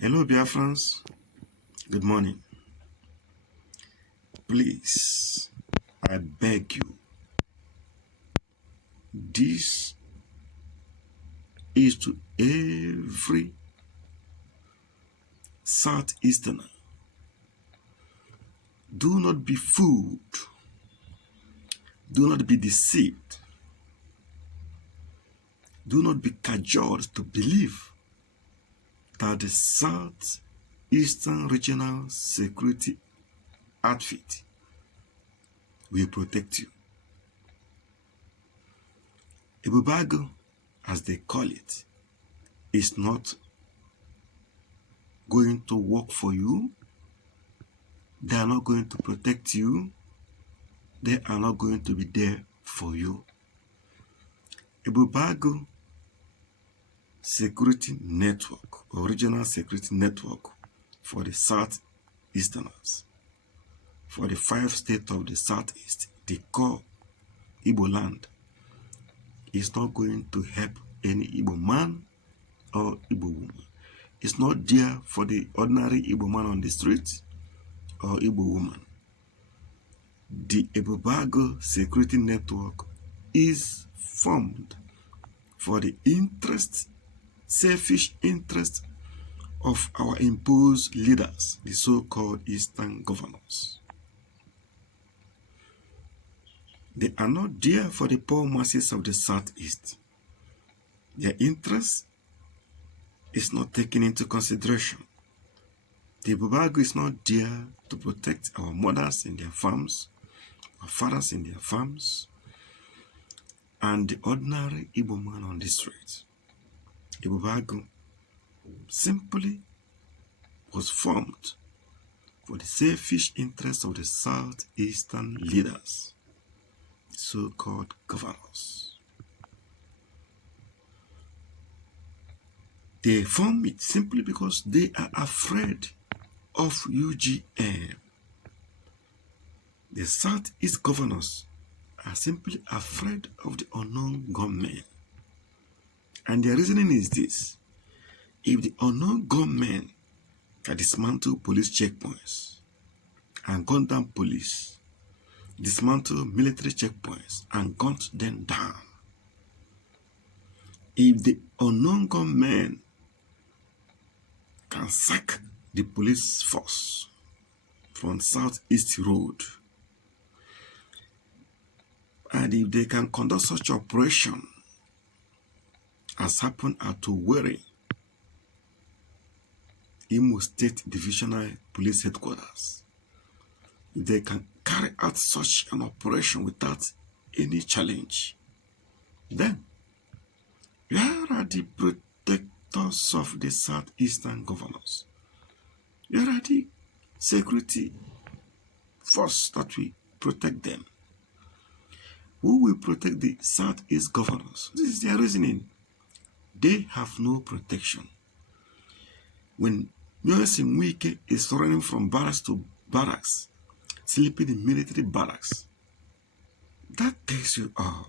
Hello, Biafrans. Good morning. Please, I beg you, this is to every Southeasterner. Do not be fooled. Do not be deceived. Do not be cajoled to believe that the Southeastern Regional Security Outfit will protect you. Ibubago, as they call it, is not going to work for you. They are not going to protect you. They are not going to be there for you. Ibubago Security Network, Original Security Network for the Southeasterners, for the 5 states of the Southeast, they call Igbo land, is not going to help any Igbo man or Igbo woman. It's not there for the ordinary Igbo man on the street or Igbo woman. The Ibubago Security Network is formed for the selfish interest of our imposed leaders, the so-called Eastern governors. They are not there for the poor masses of the Southeast. Their interest is not taken into consideration. The Ibubago is not there to protect our mothers in their farms, our fathers in their farms, and the ordinary Igbo man on the street. Ibubago simply was formed for the selfish interests of the Southeastern leaders, so-called governors. They form it simply because they are afraid of UGM. The Southeast governors are simply afraid of the unknown gunmen. And their reasoning is this: if the unknown gunmen can dismantle police checkpoints and gun down police, dismantle military checkpoints and gun them down, if the unknown gunmen can sack the police force from Southeast Road, and if they can conduct such operation as happened at Owerri, Imo State Divisional Police Headquarters, if they can carry out such an operation without any challenge, then where are the protectors of the Southeastern governors? Where are the security force that will protect them? Who will protect the Southeast governors? This is their reasoning. They have no protection. When Nyesom Wike is running from barracks to barracks, sleeping in military barracks, that tells you all.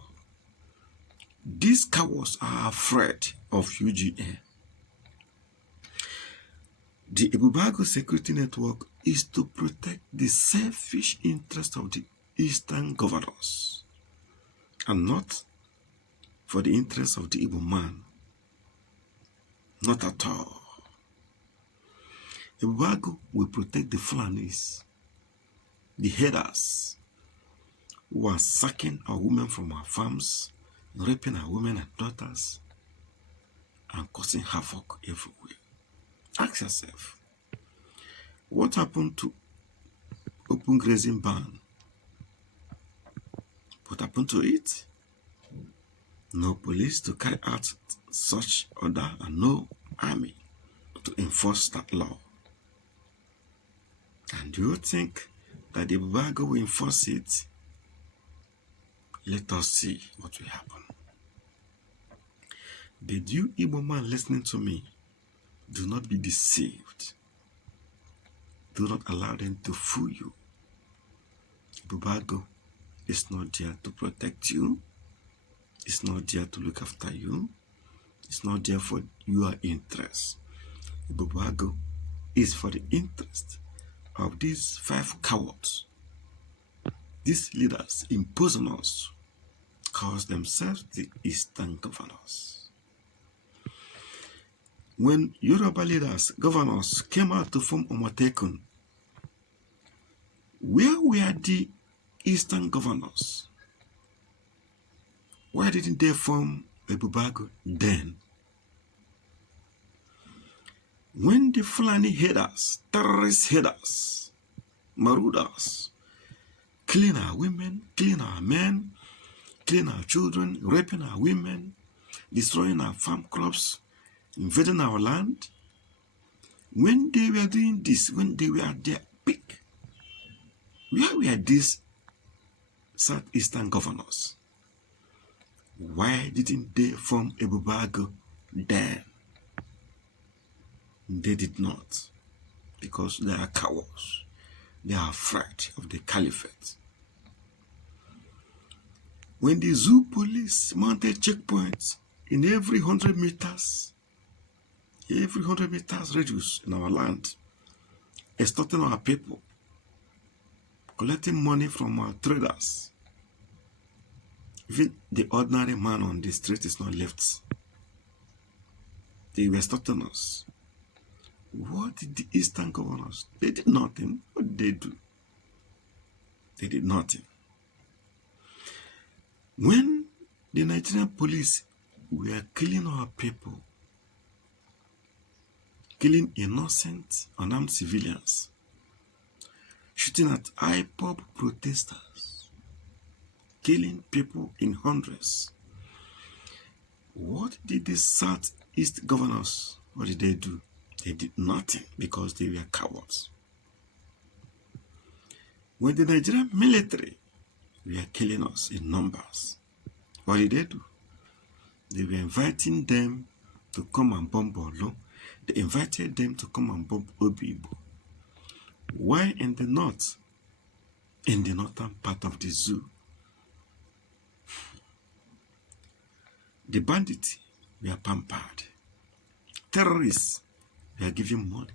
These cowards are afraid of UGA. The Ibubago Security Network is to protect the selfish interest of the Eastern governors, and not for the interest of the Igbo man. Not at all. Ibubago will protect the Fulanis, the headers, who are sacking our women from our farms, raping our women and daughters, and causing havoc everywhere. Ask yourself, what happened to open grazing ban? What happened to it? No police to carry out such order and no army to enforce that law. And do you think that the Ibubago will enforce it? Let us see what will happen. But you Igbo man listening to me, do not be deceived. Do not allow them to fool you. Ibubago is not there to protect you. It's not there to look after you. It's not there for your interest. Ibubago is for the interest of these 5 cowards. These leaders imposing us cause themselves the Eastern governors. When Yoruba leaders, governors came out to form Omotekun, where were the Eastern governors? Why didn't they form Ibubago then? When the Fulani headers, terrorist headers, marauders, killing our women, killing our men, killing our children, raping our women, destroying our farm crops, invading our land, when they were doing this, when they were at their peak, where were these southeastern governors? Why didn't they form Ibubago then? They did not, because they are cowards. They are afraid of the caliphate. When the zoo police mounted checkpoints in every 100 meters radius in our land, extorting our people, collecting money from our traders, even the ordinary man on the street is not left. They were extorting us. What did the Eastern governors? They did nothing. What did they do? They did nothing. When the Nigerian police were killing our people, killing innocent, unarmed civilians, shooting at IPOB protesters, killing people in hundreds, what did the Southeast governors, what did they do? They did nothing, because they were cowards. When the Nigerian military were killing us in numbers, what did they do? They were inviting them to come and bomb Borno. They invited them to come and bomb Obibo. Why in the north? In the northern part of the zoo, the bandits were pampered. Terrorists were given money.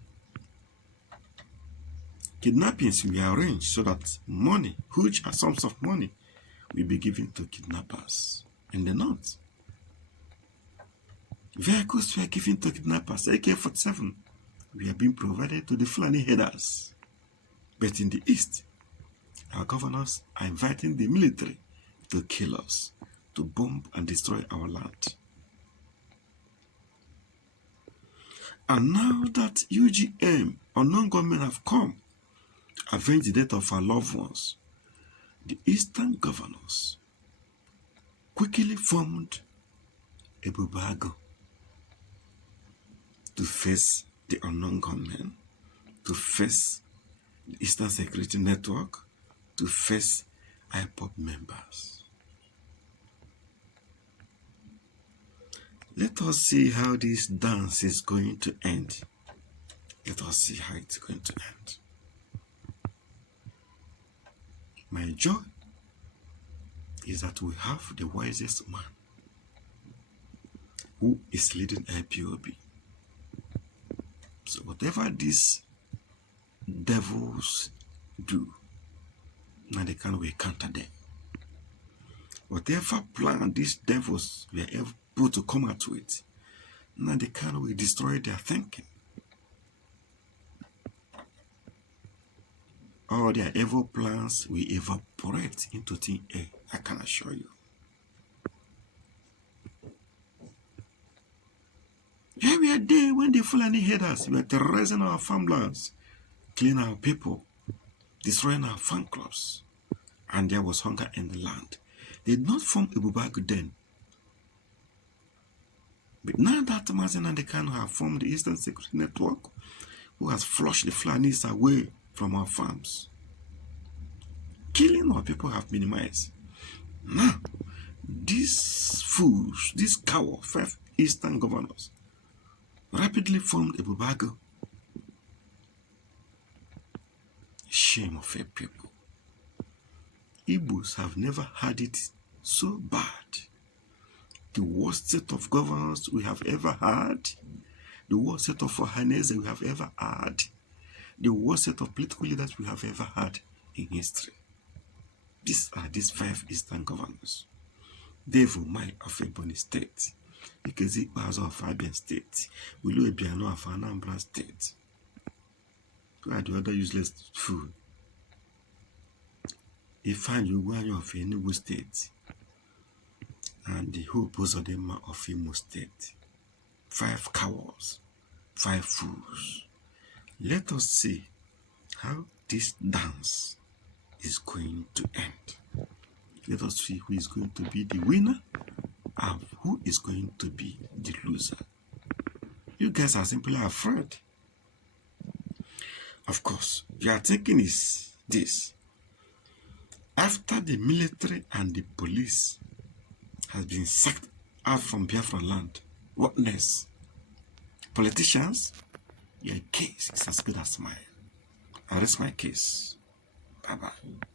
Kidnappings were arranged so that money, huge sums of money, will be given to kidnappers in the north. Vehicles were given to kidnappers. AK-47 were being provided to the Fulani headers. But in the east, our governors are inviting the military to kill us, to bomb and destroy our land. And now that UGM, unknown gunmen, have come to avenge the death of our loved ones, the Eastern governors quickly formed Ibubago to face the unknown gunmen, to face the Eastern Security Network, to face IPOB members. Let us see how this dance is going to end. Let us see how it's going to end. My joy is that we have the wisest man who is leading IPOB. So whatever these devils do, now they can counter them. Whatever plan these devils were able to come out with, now they can destroy their thinking. All their evil plans will evaporate into thin air, I can assure you. Here we are there when the Fulani headers were terrorizing our farmlands, killing our people, destroying our farm crops, and there was hunger in the land. They did not form Ibubago then. But now that Mazen and the Kanu have formed the Eastern Security Network, who has flushed the Fulanis away from our farms, killing our people have minimized. Now, these fools, these cowards, 5 Eastern governors, rapidly formed Ibubago. Shame of a people. Igbos have never had it so bad. The worst set of governors we have ever had. the worst set of Ohanese we have ever had, the worst set of political leaders we have ever had in history. These are these 5 Eastern governors. Dave Umahi of Ebonyi State, Ikezi Ikpeazu of Abia State, Willie Obiano of Anambra State. Who are the other useless fool? Ifeanyi Ugwuanyi of Enugu State, and the Hope Uzodinma of Imo State. 5 cowards, 5 fools. Let us see how this dance is going to end. Let us see who is going to be the winner and who is going to be the loser. You guys are simply afraid. Of course, your thinking is this. After the military and the police has been sacked out from Biafra land, what next? Politicians, your case is as good as mine. I rest my case. Bye-bye.